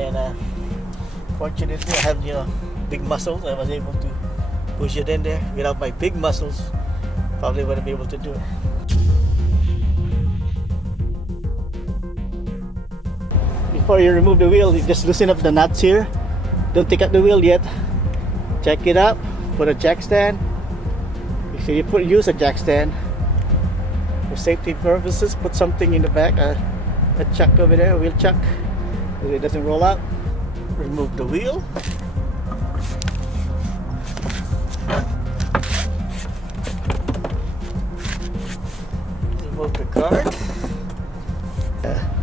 and fortunately I have big muscles. I was able to push it in there. Without my big muscles, probably wouldn't be able to do it. Before you remove the wheel, you just loosen up the nuts here. Don't take out the wheel yet. Check it up. Put a jack stand. So you use a jack stand for safety purposes. Put something in the back, a chuck over there, a wheel chuck, so it doesn't roll out. Remove the wheel. Remove the card.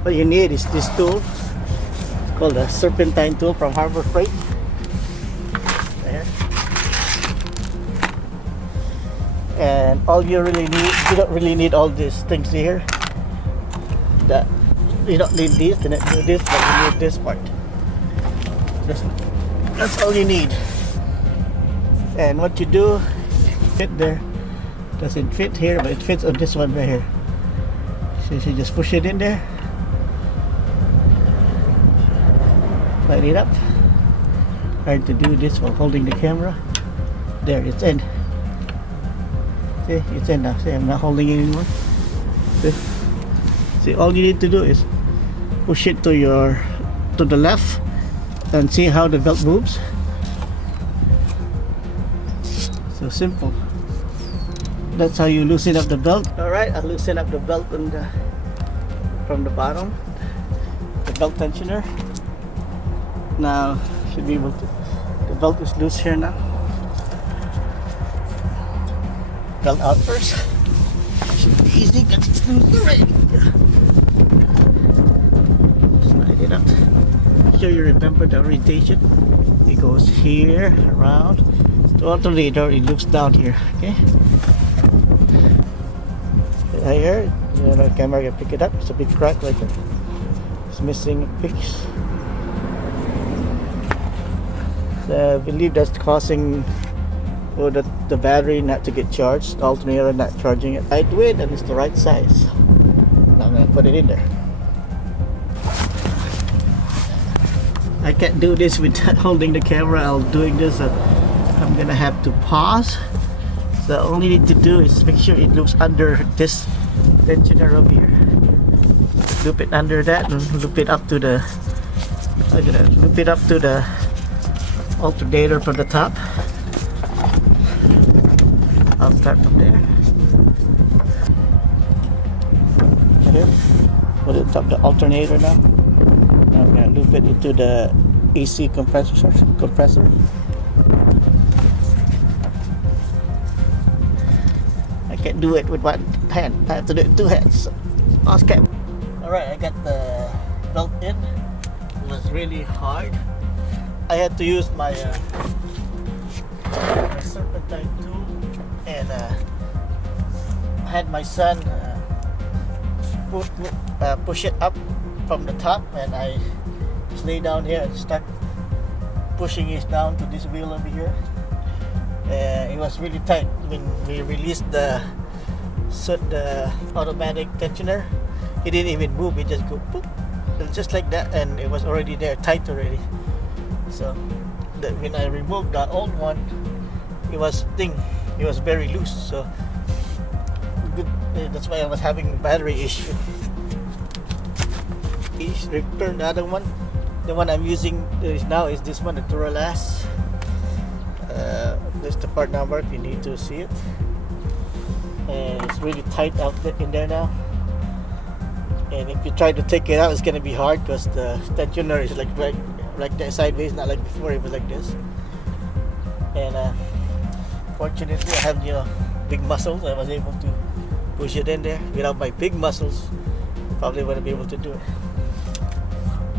What you need is this tool. It's called a Serpentine tool from Harbor Freight. There. And all you don't really need all these things here. You don't need this, you don't need this, but you need this part. That's all you need. And what you do, fit there. Doesn't fit here, but it fits on this one right here. So you just push it in there. Light it up. Hard to do this while holding the camera. There, it's in. See, it's in now. See, I'm not holding it anymore. See, all you need to do is push it to the left and see how the belt moves. So simple. That's how you loosen up the belt. Alright, I'll loosen up the belt from the bottom. The belt tensioner. Now, should be able to. The belt is loose here now. Belt out first. Should be easy because it's loose already. Slide it up. Make sure you remember the orientation. It goes here, around. The alternator, it loops down here. Okay? Here, the camera can pick it up. It's a big crack right there. It's missing a piece. I believe that's causing the battery not to get charged, the alternator not charging it. I do it and it's the right size. Now I'm going to put it in there. I can't do this without holding the camera. I'll doing this. I'm going to have to pause. So all you need to do is make sure it loops under this tensioner over here. Loop it under that and loop it up to the. I'm going to loop it up to the alternator from the top. I'll start from there. Here, put it top the alternator now. I'm gonna loop it into the AC compressor. I can't do it with one hand. I have to do it with two hands. Okay. All right, I got the belt in. It was really hard. I had to use my Serpentine tool, and I had my son push it up from the top, and I just lay down here and start pushing it down to this wheel over here. It was really tight. When we released the automatic tensioner, it didn't even move. It just go boop, just like that, and it was already there, tight already. So when I removed the old one, it was very loose. So that's why I was having battery issue. Return the other one. The one I'm using now is this one, the Duralast. This is the part number if you need to see it. And it's really tight out in there now. And if you try to take it out, it's gonna be hard because the tensioner is like that sideways, not like before. It was like this. And fortunately, I have big muscles. I was able to push it in there. Without my big muscles, probably wouldn't be able to do it.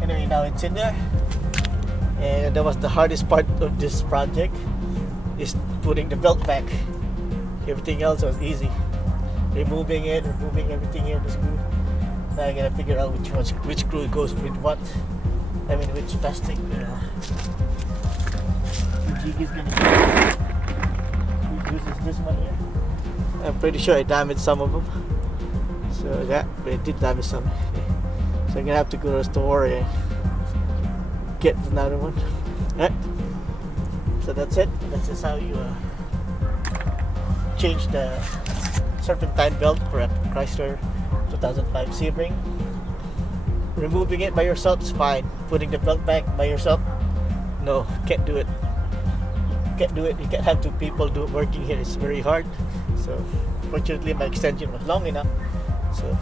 Anyway, now it's in there, and that was the hardest part of this project, is putting the belt back. Everything else was easy. Removing everything here, the screw. Now I gotta figure out which screw goes with what. I mean, which plastic jig is gonna use this one here. I'm pretty sure I damaged some of them. So yeah, but it did damage some. So I'm gonna have to go to the store and get another one. Alright, so that's it. This is how you change the Serpentine belt for a Chrysler 2005 Sebring. Removing it by yourself is fine. Putting the belt back by yourself, no, can't do it. Can't do it. You can't have two people working here. It's very hard. So fortunately my extension was long enough, so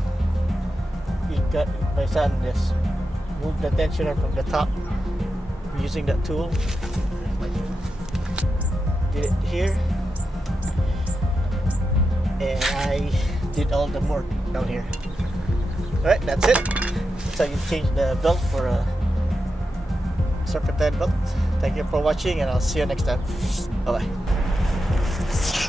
my son just moved the tensioner from the top using that tool. Did it here, and I did all the work down here. Alright, that's it. So you change the belt for a Serpentine belt. Thank you for watching, and I'll see you next time. Bye bye.